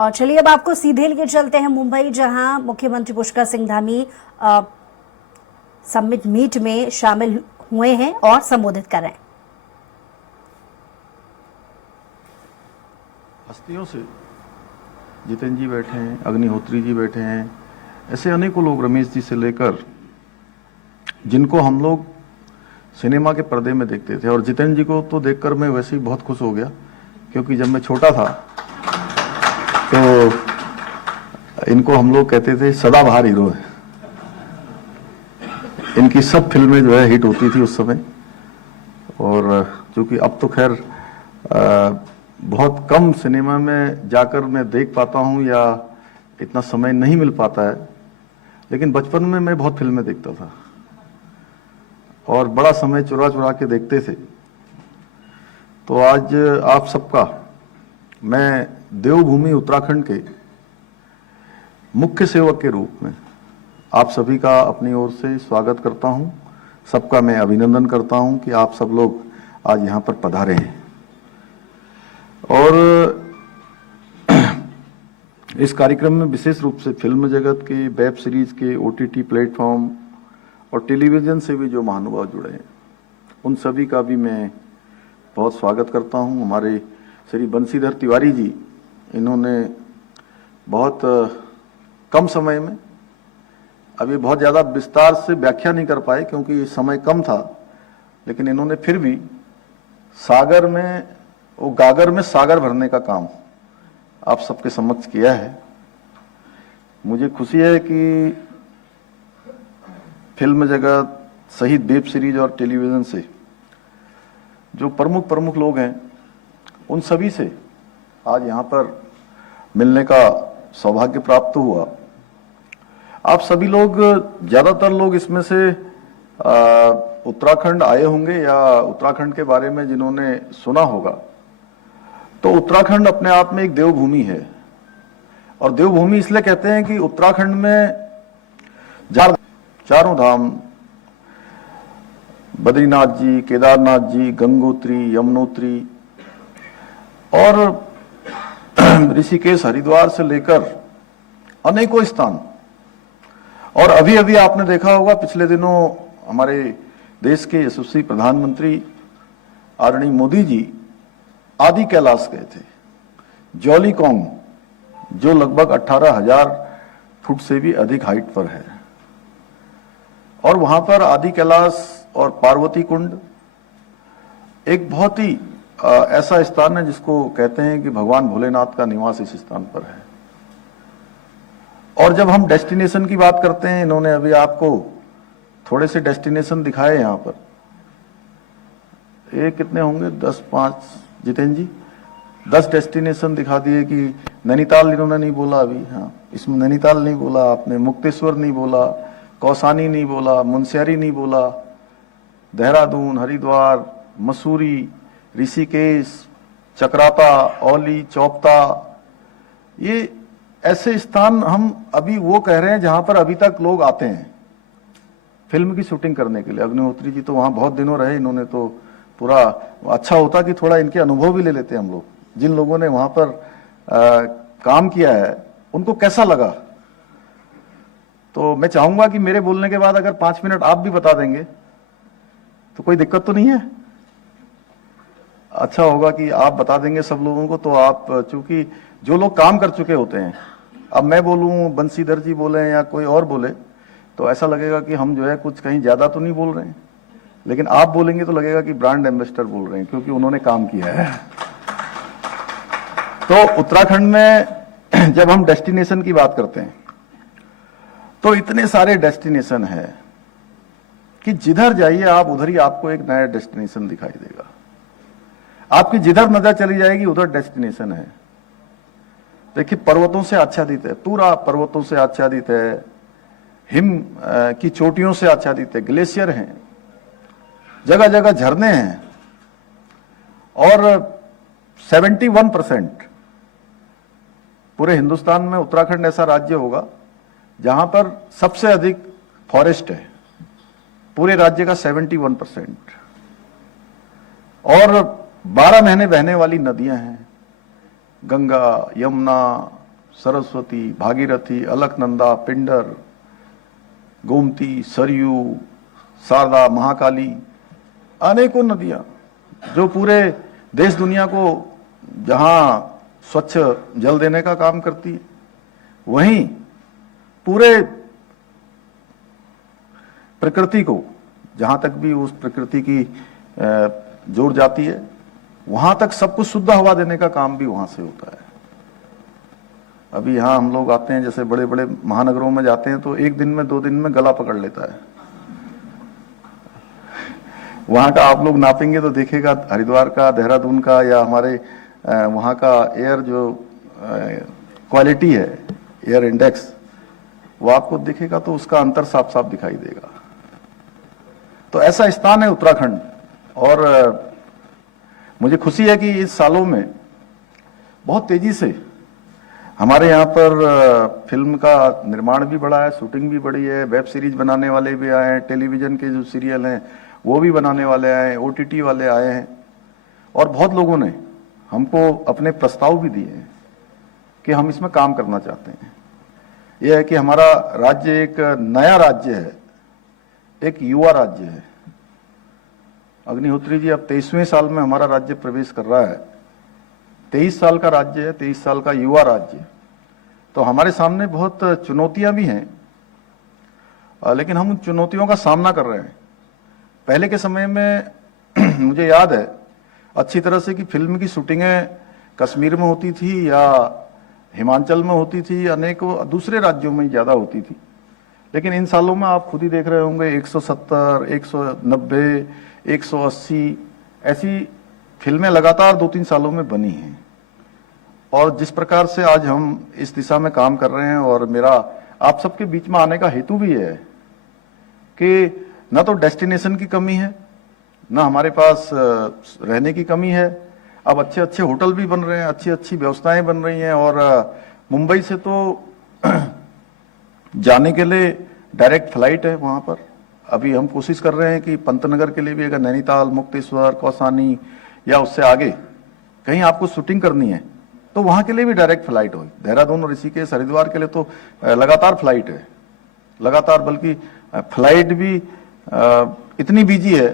और चलिए अब आपको सीधे लेके चलते हैं मुंबई, जहां मुख्यमंत्री पुष्कर सिंह धामी समिट मीट में शामिल हुए हैं और संबोधित कर रहे हैं। हस्तियों से जितेंद्र जी बैठे हैं, अग्निहोत्री जी बैठे हैं, ऐसे अनेकों लोग, रमेश जी से लेकर, जिनको हम लोग सिनेमा के पर्दे में देखते थे। और जितेंद्र जी को तो देखकर मैं वैसे ही बहुत खुश हो गया, क्योंकि जब मैं छोटा था तो इनको हम लोग कहते थे सदाबहार हीरो है। इनकी सब फिल्में जो है हिट होती थी उस समय। और चूंकि अब तो खैर बहुत कम सिनेमा में जाकर मैं देख पाता हूं या इतना समय नहीं मिल पाता है, लेकिन बचपन में मैं बहुत फिल्में देखता था और बड़ा समय चुरा चुरा के देखते थे। तो आज आप सबका मैं देवभूमि उत्तराखंड के मुख्य सेवक के रूप में आप सभी का अपनी ओर से स्वागत करता हूं। सबका मैं अभिनंदन करता हूं कि आप सब लोग आज यहां पर पधारे हैं। और इस कार्यक्रम में विशेष रूप से फिल्म जगत के, वेब सीरीज के, ओटीटी प्लेटफॉर्म और टेलीविजन से भी जो महानुभाव जुड़े हैं, उन सभी का भी मैं बहुत स्वागत करता हूं। हमारे श्री बंशीधर तिवारी जी, इन्होंने बहुत कम समय में, अभी बहुत ज़्यादा विस्तार से व्याख्या नहीं कर पाए क्योंकि समय कम था, लेकिन इन्होंने फिर भी सागर में, वो गागर में सागर भरने का काम आप सबके समक्ष किया है। मुझे खुशी है कि फिल्म जगत सहित वेब सीरीज और टेलीविज़न से जो प्रमुख लोग हैं, उन सभी से आज यहाँ पर मिलने का सौभाग्य प्राप्त हुआ। आप सभी लोग, ज़्यादातर लोग इसमें से उत्तराखंड आए होंगे या उत्तराखंड के बारे में जिन्होंने सुना होगा, तो उत्तराखंड अपने आप में एक देवभूमि है। और देवभूमि इसलिए कहते हैं कि उत्तराखंड में चारों धाम, बद्रीनाथ जी, केदारनाथ जी, गंगोत्री, यमुनोत्री और ऋषिकेश, हरिद्वार से लेकर अनेकों स्थान। और अभी अभी आपने देखा होगा, पिछले दिनों हमारे देश के यशस्वी प्रधानमंत्री आदरणीय मोदी जी आदि कैलाश गए थे, जौलीकोंग, जो लगभग 18,000 फुट से भी अधिक हाइट पर है। और वहां पर आदि कैलाश और पार्वती कुंड एक बहुत ही ऐसा स्थान है जिसको कहते हैं कि भगवान भोलेनाथ का निवास इस स्थान पर है। और जब हम डेस्टिनेशन की बात करते हैं, इन्होंने अभी आपको थोड़े से डेस्टिनेशन दिखाए यहाँ पर। ये कितने होंगे? 10-5 जितेंद्र जी, 10 डेस्टिनेशन दिखा दिए। कि नैनीताल इन्होंने नहीं बोला अभी, हाँ इसमें नैनीताल नहीं बोला आपने, मुक्तेश्वर नहीं बोला, कौसानी नहीं बोला, मुनस्यारी नहीं बोला, देहरादून, हरिद्वार, मसूरी, ऋषिकेश, चक्राता, औली, चौपता, ये ऐसे स्थान हम अभी वो कह रहे हैं जहां पर अभी तक लोग आते हैं फिल्म की शूटिंग करने के लिए। अग्निहोत्री जी तो वहां बहुत दिनों रहे, इन्होंने तो पूरा, अच्छा होता कि थोड़ा इनके अनुभव भी ले लेते हम लोग। जिन लोगों ने वहां पर काम किया है उनको कैसा लगा। तो मैं चाहूंगा कि मेरे बोलने के बाद अगर 5 मिनट आप भी बता देंगे तो कोई दिक्कत तो नहीं है। अच्छा होगा कि आप बता देंगे सब लोगों को। तो आप, चूंकि जो लोग काम कर चुके होते हैं, अब मैं बोलूं, बंशीधर जी बोले या कोई और बोले, तो ऐसा लगेगा कि हम जो है कुछ कहीं ज्यादा तो नहीं बोल रहे हैं, लेकिन आप बोलेंगे तो लगेगा कि ब्रांड एम्बेसडर बोल रहे हैं, क्योंकि उन्होंने काम किया है। तो उत्तराखंड में जब हम डेस्टिनेशन की बात करते हैं तो इतने सारे डेस्टिनेशन है कि जिधर जाइए आप उधर ही आपको एक नया डेस्टिनेशन दिखाई देगा। आपकी जिधर नजर चली जाएगी उधर डेस्टिनेशन है। देखिए, पर्वतों से आच्छादित है, पूरा पर्वतों से आच्छादित है, हिम की चोटियों से आच्छादित है, ग्लेशियर हैं, जगह जगह झरने हैं। और 71% पूरे हिंदुस्तान में उत्तराखंड ऐसा राज्य होगा जहां पर सबसे अधिक फॉरेस्ट है, पूरे राज्य का 71%। और 12 महीने बहने वाली नदियां हैं, गंगा, यमुना, सरस्वती, भागीरथी, अलकनंदा, पिंडर, गोमती, सरयू, शारदा, महाकाली, अनेकों नदियां जो पूरे देश दुनिया को जहां स्वच्छ जल देने का काम करती है, वहीं पूरे प्रकृति को जहां तक भी उस प्रकृति की जोड़ जाती है, वहां तक सब कुछ शुद्ध हवा देने का काम भी वहां से होता है। अभी यहां हम लोग आते हैं, जैसे बड़े बड़े महानगरों में जाते हैं तो एक दिन में 2 दिन में गला पकड़ लेता है। वहां का आप लोग नापेंगे तो देखेगा, हरिद्वार का, देहरादून का या हमारे वहां का एयर जो क्वालिटी है, एयर इंडेक्स, वो आपको दिखेगा तो उसका अंतर साफ साफ दिखाई देगा। तो ऐसा स्थान है उत्तराखंड। और मुझे खुशी है कि इस सालों में बहुत तेजी से हमारे यहाँ पर फिल्म का निर्माण भी बढ़ा है, शूटिंग भी बढ़ी है, वेब सीरीज बनाने वाले भी आए हैं, टेलीविजन के जो सीरियल हैं वो भी बनाने वाले आए हैं, OTT वाले आए हैं, और बहुत लोगों ने हमको अपने प्रस्ताव भी दिए हैं कि हम इसमें काम करना चाहते हैं। यह है कि हमारा राज्य एक नया राज्य है, एक युवा राज्य है। अग्निहोत्री जी अब 23वें साल में हमारा राज्य प्रवेश कर रहा है। 23 साल का राज्य है, 23 साल का युवा राज्य। तो हमारे सामने बहुत चुनौतियां भी हैं, लेकिन हम उन चुनौतियों का सामना कर रहे हैं। पहले के समय में मुझे याद है अच्छी तरह से कि फिल्म की शूटिंगें कश्मीर में होती थी या हिमाचल में होती थी, अनेकों दूसरे राज्यों में ज्यादा होती थी। लेकिन इन सालों में आप खुद ही देख रहे होंगे 170, 190, 180 ऐसी फिल्में लगातार 2-3 सालों में बनी हैं। और जिस प्रकार से आज हम इस दिशा में काम कर रहे हैं, और मेरा आप सबके बीच में आने का हेतु भी है कि न तो डेस्टिनेशन की कमी है, न हमारे पास रहने की कमी है। अब अच्छे अच्छे होटल भी बन रहे हैं, अच्छी अच्छी व्यवस्थाएं बन रही हैं, और मुंबई से तो जाने के लिए डायरेक्ट फ्लाइट है वहां पर। अभी हम कोशिश कर रहे हैं कि पंतनगर के लिए भी, अगर नैनीताल, मुक्तेश्वर, कौसानी या उससे आगे कहीं आपको शूटिंग करनी है तो वहां के लिए भी डायरेक्ट फ्लाइट हो। देहरादून और ऋषिकेश, हरिद्वार के लिए तो लगातार फ्लाइट है, लगातार। बल्कि फ्लाइट भी इतनी बिजी है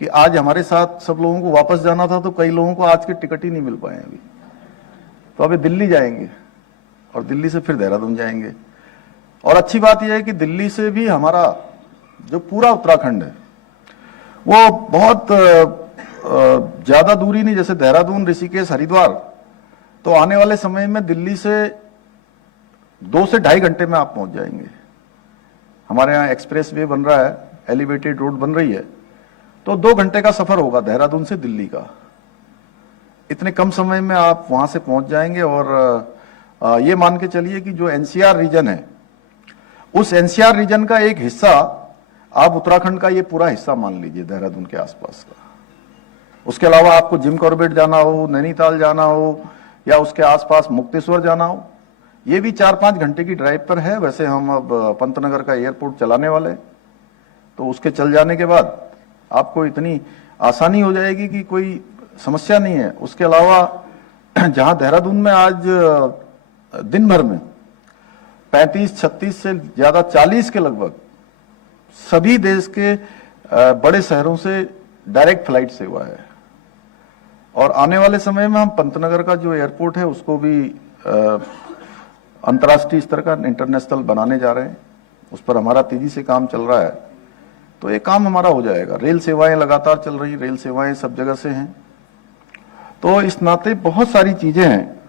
कि आज हमारे साथ सब लोगों को वापस जाना था तो कई लोगों को आज के टिकट ही नहीं मिल पाए अभी। तो अभी दिल्ली जाएंगे और दिल्ली से फिर देहरादून जाएंगे। और अच्छी बात यह है कि दिल्ली से भी हमारा जो पूरा उत्तराखंड है वो बहुत ज्यादा दूरी नहीं, जैसे देहरादून, ऋषिकेश, हरिद्वार, तो आने वाले समय में दिल्ली से 2 से ढाई घंटे में आप पहुंच जाएंगे। हमारे यहाँ एक्सप्रेस वे बन रहा है, एलिवेटेड रोड बन रही है, तो 2 घंटे का सफर होगा देहरादून से दिल्ली का। इतने कम समय में आप वहां से पहुंच जाएंगे। और ये मान के चलिए कि जो NCR रीजन है, उस NCR रीजन का एक हिस्सा आप उत्तराखंड का ये पूरा हिस्सा मान लीजिए, देहरादून के आसपास का। उसके अलावा आपको जिम कॉर्बेट जाना हो, नैनीताल जाना हो, या उसके आसपास मुक्तेश्वर जाना हो, ये भी 4-5 घंटे की ड्राइव पर है। वैसे हम अब पंतनगर का एयरपोर्ट चलाने वाले, तो उसके चल जाने के बाद आपको इतनी आसानी हो जाएगी कि कोई समस्या नहीं है। उसके अलावा जहां देहरादून में आज दिन भर में 35-36 से ज्यादा 40 के लगभग सभी देश के बड़े शहरों से डायरेक्ट फ्लाइट सेवा है। और आने वाले समय में हम पंतनगर का जो एयरपोर्ट है उसको भी अंतर्राष्ट्रीय स्तर का, इंटरनेशनल बनाने जा रहे हैं। उस पर हमारा तेजी से काम चल रहा है, तो ये काम हमारा हो जाएगा। रेल सेवाएं लगातार चल रही, रेल सेवाएं सब जगह से हैं। तो इस नाते बहुत सारी चीजें हैं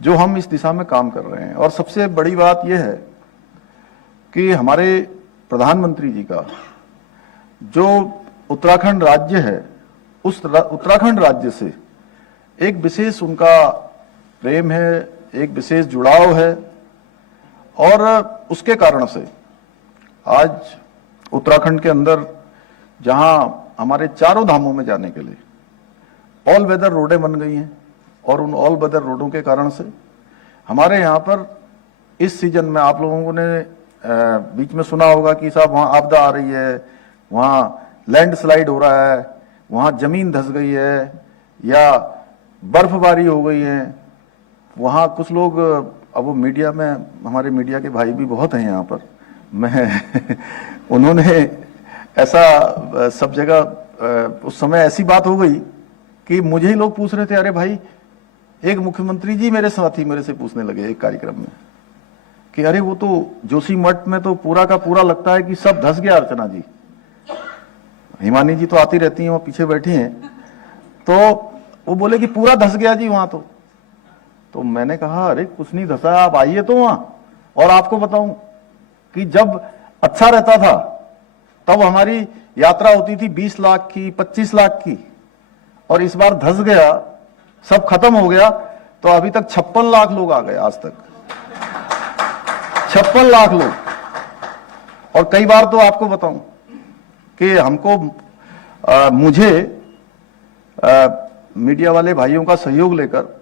जो हम इस दिशा में काम कर रहे हैं। और सबसे बड़ी बात यह है कि हमारे प्रधानमंत्री जी का जो उत्तराखंड राज्य है, उस उत्तराखंड राज्य से एक विशेष उनका प्रेम है, एक विशेष जुड़ाव है। और उसके कारण से आज उत्तराखंड के अंदर, जहां हमारे चारों धामों में जाने के लिए ऑल वेदर रोडें बन गई हैं, और उन ऑल वेदर रोडों के कारण से हमारे यहाँ पर इस सीजन में आप लोगों ने बीच में सुना होगा कि साहब वहाँ आपदा आ रही है, वहाँ लैंडस्लाइड हो रहा है, वहाँ जमीन धंस गई है, या बर्फबारी हो गई है, वहाँ कुछ लोग, अब वो मीडिया में, हमारे मीडिया के भाई भी बहुत हैं यहाँ पर, मैं उन्होंने ऐसा सब जगह उस समय ऐसी बात हो गई कि मुझे ही लोग पूछ रहे थे, अरे भाई, एक मुख्यमंत्री जी मेरे साथी मेरे से पूछने लगे एक कार्यक्रम में कि अरे वो तो जोशी मठ में तो पूरा का पूरा लगता है कि सब धस गया अर्चना जी। हिमानी जी तो आती रहती हैं, वो पीछे बैठी हैं, तो वो बोले कि पूरा धस गया जी वहां तो मैंने कहा अरे कुछ नहीं धसा, आप आइए तो वहां, और आपको बताऊं कि जब अच्छा रहता था तब हमारी यात्रा होती थी 20 लाख की, 25 लाख की, और इस बार धस गया, सब खत्म हो गया, तो अभी तक 56 लाख लोग आ गए, आज तक 56 लाख लोग। और कई बार तो आपको बताऊं कि हमको मुझे मीडिया वाले भाइयों का सहयोग लेकर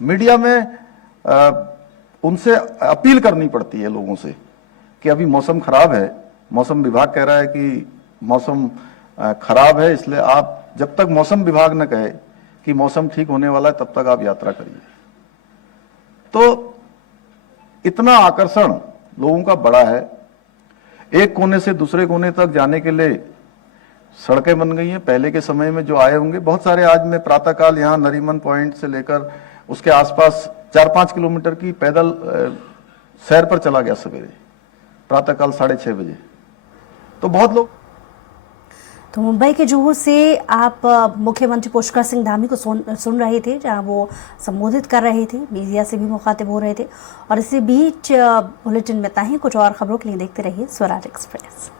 मीडिया में उनसे अपील करनी पड़ती है लोगों से कि अभी मौसम खराब है, मौसम विभाग कह रहा है कि मौसम खराब है, इसलिए आप जब तक मौसम विभाग न कहे कि मौसम ठीक होने वाला है तब तक आप यात्रा करिए। तो इतना आकर्षण लोगों का बड़ा है, एक कोने से दूसरे कोने तक जाने के लिए सड़कें बन गई हैं। पहले के समय में जो आए होंगे बहुत सारे, आज मैं प्रातःकाल यहाँ नरीमन पॉइंट से लेकर उसके आसपास 4-5 किलोमीटर की पैदल सैर पर चला गया सवेरे प्रातःकाल 6:30 बजे। तो बहुत लोग। तो मुंबई के जुहू से आप मुख्यमंत्री पुष्कर सिंह धामी को सुन रहे थे, जहां वो संबोधित कर रहे थे, मीडिया से भी मुखातिब हो रहे थे। और इसी बीच बुलेटिन में इतना ही, कुछ और खबरों के लिए देखते रहिए स्वराज एक्सप्रेस।